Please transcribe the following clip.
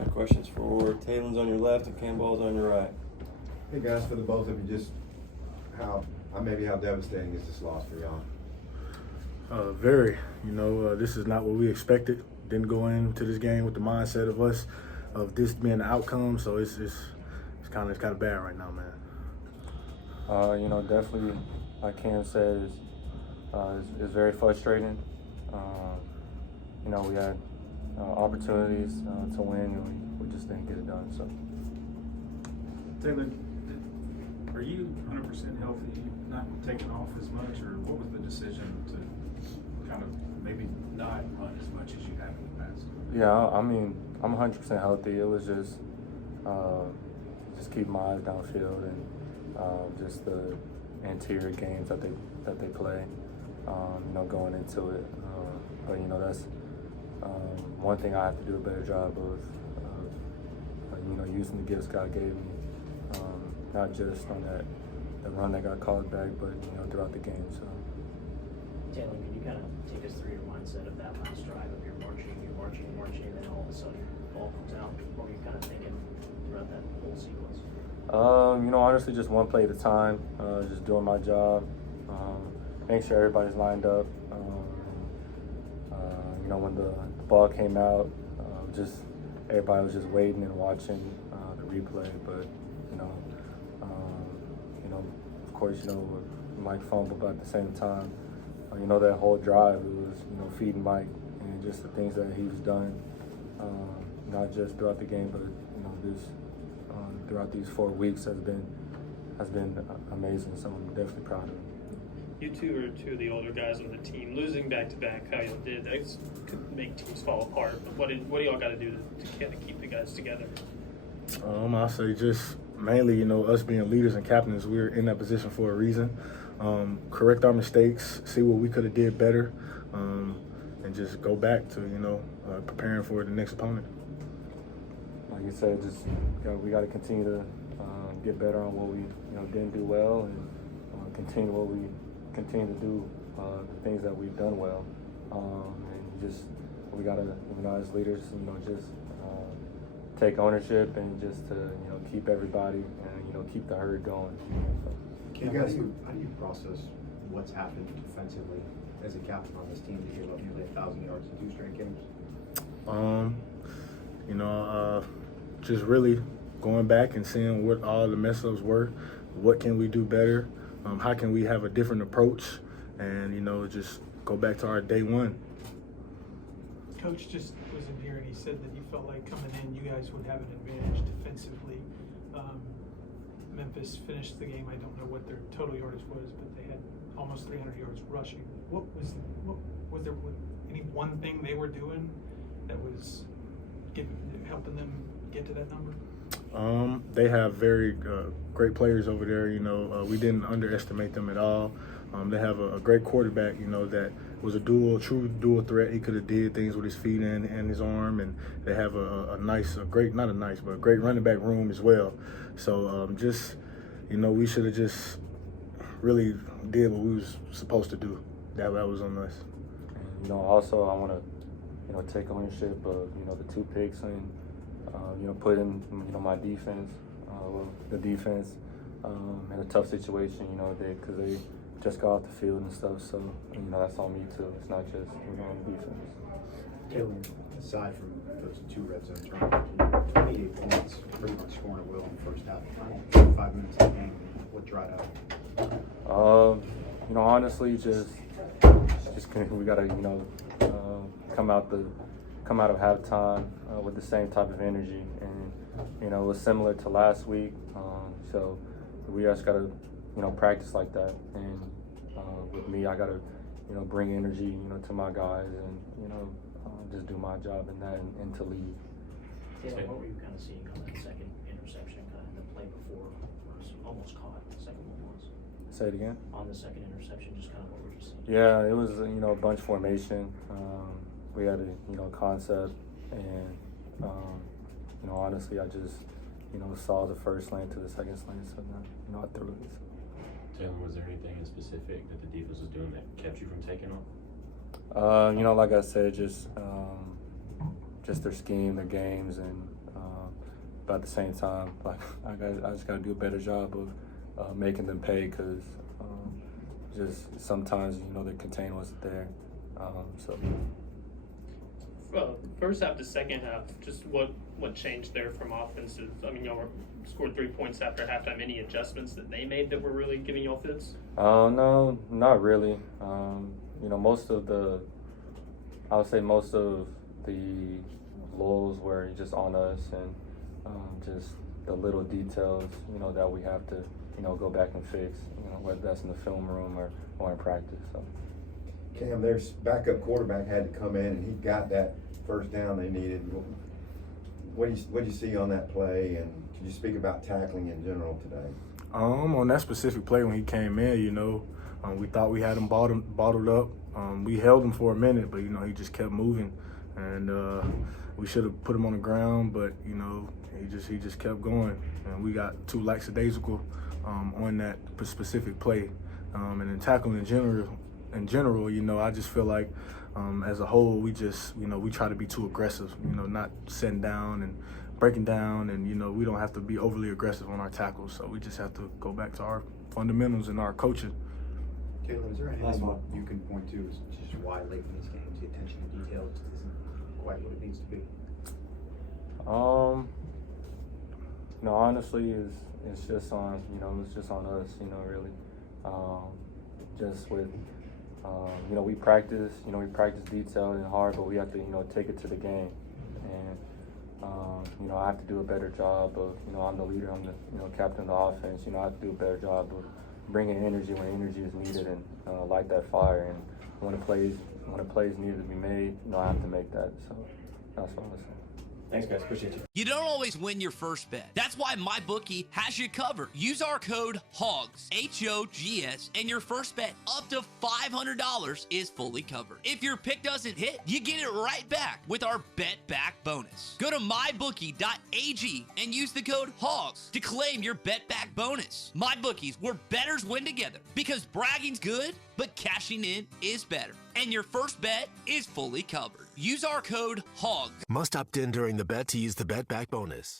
Got questions for Taylen's on your left and Campbell's on your right. Hey guys, for the both of you, just how devastating is this loss for y'all? Very. This is not what we expected. Didn't go into this game with the mindset of this being the outcome. So it's kind of bad right now, man. Definitely, like Cam said, is very frustrating. We had opportunities to win, and we just didn't get it done. So, Taylen, are you 100% healthy, not taking off as much, or what was the decision to kind of maybe not run as much as you have in the past? Yeah, I'm 100% healthy. It was just keep my eyes downfield and just the interior games that they play. Going into it, but that's one thing I have to do a better job of. Using the gifts God gave me, not just on the run that got called back, but throughout the game. So, Taylen, can you kind of take us through your mindset of that last drive of you're marching, and then all of a sudden the ball comes out? What were you kind of thinking throughout that whole sequence? Honestly, just one play at a time, just doing my job, making sure everybody's lined up. When the ball came out, just everybody was just waiting and watching the replay. But of course, Mike fumbled, but at the same time, that whole drive, it was feeding Mike and just the things that he's done, not just throughout the game, but this throughout these 4 weeks has been amazing. So I'm definitely proud of him. You two are two of the older guys on the team. Losing back-to-back, how y'all did, that could make teams fall apart. But what do y'all got to do to kind of keep the guys together? I'll say just mainly, us being leaders and captains, we're in that position for a reason. Correct our mistakes, see what we could have did better, and just go back to, preparing for the next opponent. Like you said, just we got to continue to get better on what we didn't do well, and continue to do the things that we've done well, and just we got to as leaders just take ownership and just to keep everybody and keep the herd going. Cam, how do you process what's happened defensively as a captain on this team to give up nearly 1,000 yards in 2 straight games? Just really going back and seeing what all the mess ups were. What can we do better? How can we have a different approach? And just go back to our day one. Coach just was in here and he said that he felt like coming in, you guys would have an advantage defensively. Memphis finished the game. I don't know what their total yardage was, but they had almost 300 yards rushing. What was there any one thing they were doing that was helping them get to that number? They have very great players over there. We didn't underestimate them at all. They have a great quarterback, that was a true dual threat. He could have did things with his feet and his arm, and they have a great running back room as well. So we should have just really did what we was supposed to do. That was on us. Also I want to take ownership of the 2 picks and put in my defense, the defense in a tough situation. Because they just got off the field and stuff. So that's on me too. It's not just on the defense. Taylen, aside from those 2 red zone turnovers, 28 points, pretty much scoring at will in the first half. 5 minutes of the game, what dried out? Honestly, just we gotta come out of halftime with the same type of energy, and it was similar to last week. So we just gotta practice like that, and with me, I gotta bring energy to my guys, and just do my job in that and to lead. Taylen, what were you kind of seeing on that second interception, kind of the play before was almost caught? The second one was. Say it again. On the second interception, just kind of what were you seeing? Yeah, it was bunch formation. We had a concept, and honestly, I just saw the first lane to the second lane, so I threw it. Taylen, was there anything in specific that the defense was doing that kept you from taking off? Like I said, just their scheme, their games, and but at the same time, like I just got to do a better job of making them pay because just sometimes the contain wasn't there. So. First half to second half, just what changed there from offensive? I mean, y'all scored 3 points after halftime. Any adjustments that they made that were really giving y'all fits? No, not really. I would say most of the lulls were just on us and just the little details, that we have to, go back and fix, whether that's in the film room or in practice. So. Cam, their backup quarterback had to come in, and he got that first down they needed. What do you see on that play, and could you speak about tackling in general today? On that specific play when he came in, we thought we had him bottled up. We held him for a minute, but he just kept moving, and we should have put him on the ground, but he just kept going, and we got too lackadaisical on that specific play, and then tackling in general, I just feel like as a whole we just we try to be too aggressive, not sitting down and breaking down, and we don't have to be overly aggressive on our tackles, so we just have to go back to our fundamentals and our coaching. Taylen, is there Last anything one. you can point to as just why late in these games the attention to detail just isn't quite what it needs to be? Honestly, it's just on us, really. Just with we practice detailed and hard, but we have to take it to the game, and I have to do a better job of I'm the leader, I'm the captain of the offense. I have to do a better job of bringing energy when energy is needed and light that fire, and when a plays needed to be made, I have to make that. So that's what I'm saying. Thanks, guys. Appreciate you. You don't always win your first bet. That's why MyBookie has you covered. Use our code HOGS, H-O-G-S, and your first bet up to $500 is fully covered. If your pick doesn't hit, you get it right back with our Bet Back bonus. Go to mybookie.ag and use the code HOGS to claim your Bet Back bonus. MyBookie's where bettors win together, because bragging's good, but cashing in is better. And your first bet is fully covered. Use our code HOGS. Must opt in during the bet to use the Bet Back bonus.